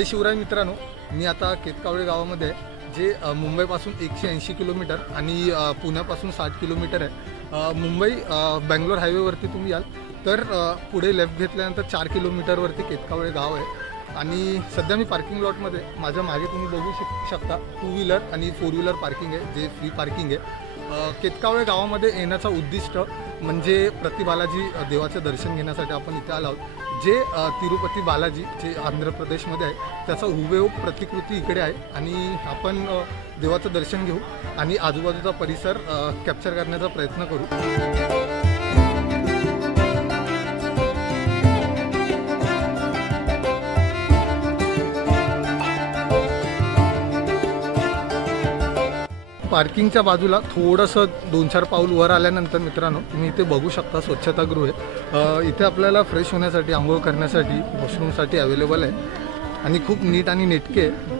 जय शिवराय मित्रांनो मी आता केतकावळे गावामध्ये जे मुंबईपासून एकशे ऐंशी किलोमीटर आणि पुण्यापासून साठ किलोमीटर आहे. मुंबई बँगलोर हायवेवरती तुम्ही याल तर पुढे लेफ्ट घेतल्यानंतर चार किलोमीटरवरती केतकावळे गाव आहे. आणि सध्या मी पार्किंग लॉटमध्ये माझ्या मागे तुम्ही बघू शक शकता टू व्हीलर आणि फोर व्हीलर पार्किंग आहे जे फ्री पार्किंग आहे. केतकावळे गावामध्ये येण्याचा उद्दिष्ट म्हणजे प्रतिबालाजी देवाचं दर्शन घेण्यासाठी आपण इथे आलो आहोत. जे तिरुपती बालाजी जे आंध्र प्रदेशमध्ये आहे त्याचा हुबेहूब प्रतिकृती इकडे आहे आणि आपण देवाचं दर्शन घेऊ आणि आजूबाजूचा परिसर कॅप्चर करण्याचा प्रयत्न करू. पार्किंगच्या बाजूला थोडंसं दोन चार पाऊल वर आल्यानंतर मित्रांनो तुम्ही इथे बघू शकता स्वच्छतागृह आहे इथे आपल्याला फ्रेश होण्यासाठी आंघोळ करण्यासाठी वॉशरूमसाठी अवेलेबल आहे. आणि खूप नीट आणि नेटके. आहे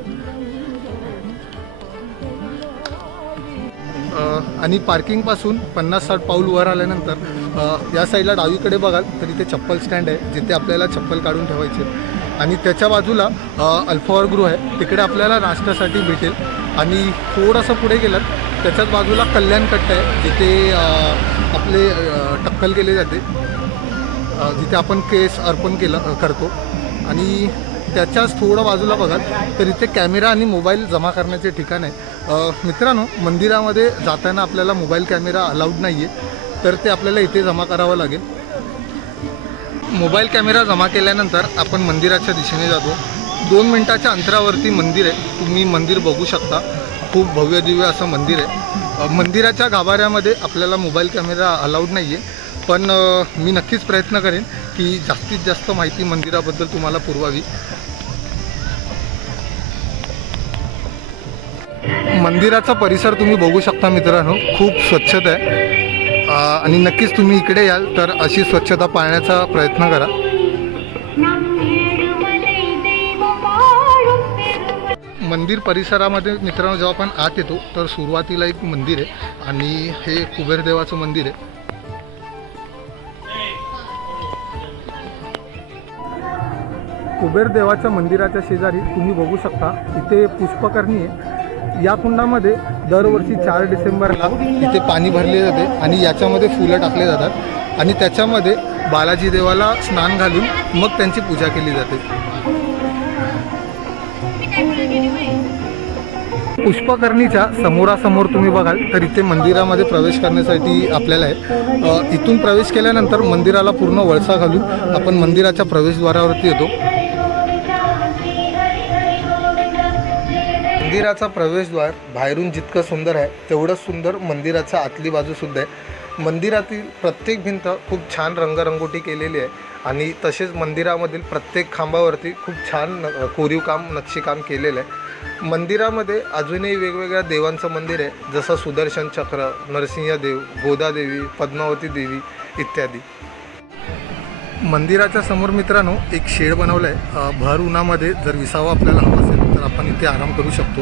आणि पार्किंगपासून पन्नास साठ पाऊल वर आल्यानंतर या साईडला डावीकडे बघाल तर इथे चप्पल स्टँड आहे जिथे आपल्याला चप्पल काढून ठेवायचे. आणि त्याच्या बाजूला अल्फावर गृह आहे. तिकडे आपल्याला नाश्त्यासाठी भेटेल. आणि थोडंसं पुढे गेलं त्याच्याच बाजूला कल्याणकट्ट आहे जिथे आपले टक्कल केले जाते. जिथे आपण केस अर्पण केलं करतो. आणि त्याच्याच थोडं बाजूला बघाल तर इथे कॅमेरा आणि मोबाईल जमा करण्याचे ठिकाण आहे. मित्रांनो मंदिरामध्ये जाताना आपल्याला मोबाईल कॅमेरा अलाउड नाही आहे तर ते आपल्याला इथे जमा करावं लागेल. मोबाईल कॅमेरा जमा केल्यानंतर आपण मंदिराच्या दिशेने जातो. दोन मिनटाच्या अंतरावरती मंदिर आहे. तुम्ही मंदिर बघू शकता. खूप भव्य दिव्य असं मंदिर आहे. मंदिराच्या गाभाऱ्यामध्ये आपल्याला मोबाईल कॅमेरा अलाउड नाही आहे पण मी नक्कीच प्रयत्न करेन की जास्तीत जास्त माहिती मंदिराबद्दल तुम्हाला पुरवावी. मंदिराचा परिसर तुम्ही बघू शकता मित्रांनो. खूप स्वच्छता आहे. आणि नक्कीच तुम्ही इकडे याल तर अशी स्वच्छता पाळण्याचा प्रयत्न करा. मंदिर परिसरामध्ये मित्रांनो जेव्हा आपण आत येतो तर सुरुवातीला एक मंदिर आहे आणि हे कुबेर देवाचं मंदिर आहे. कुबेर देवाच्या मंदिराच्या शेजारी तुम्ही बघू शकता इथे पुष्पकर्णी आहे. या कुंडामध्ये दरवर्षी चार डिसेंबरला इथे पाणी भरले जाते आणि याच्यामध्ये फुलं टाकले जातात आणि त्याच्यामध्ये बालाजी देवाला स्नान घालून मग त्यांची पूजा केली जाते. पुष्पकर्णीच्या समोरासमोर तुम्ही बघाल तर इथे मंदिरामध्ये प्रवेश करण्यासाठी आपल्याला आहे. इथून प्रवेश केल्यानंतर मंदिराला पूर्ण वळसा घालून आपण मंदिराच्या प्रवेशद्वारावरती येतो. मंदिराचा प्रवेशद्वार बाहेरून जितकं सुंदर आहे तेवढंच सुंदर मंदिराच्या आतली बाजूसुद्धा आहे. मंदिरातील प्रत्येक भिंत खूप छान रंगरंगोटी केलेली आहे. आणि तसेच मंदिरामधील प्रत्येक खांबावरती खूप छान न- कोरीव काम नक्षीकाम केलेलं आहे. मंदिरामध्ये अजूनही वेगवेगळ्या देवांचं मंदिर आहे जसं सुदर्शन चक्र नरसिंहदेव गोदादेवी पद्मावती देवी इत्यादी. मंदिराच्या समोर मित्रांनो एक शेड बनवलं आहे भर उन्हामध्ये जर विसावा आपल्याला हवा असेल तर आपण इथे आराम करू शकतो.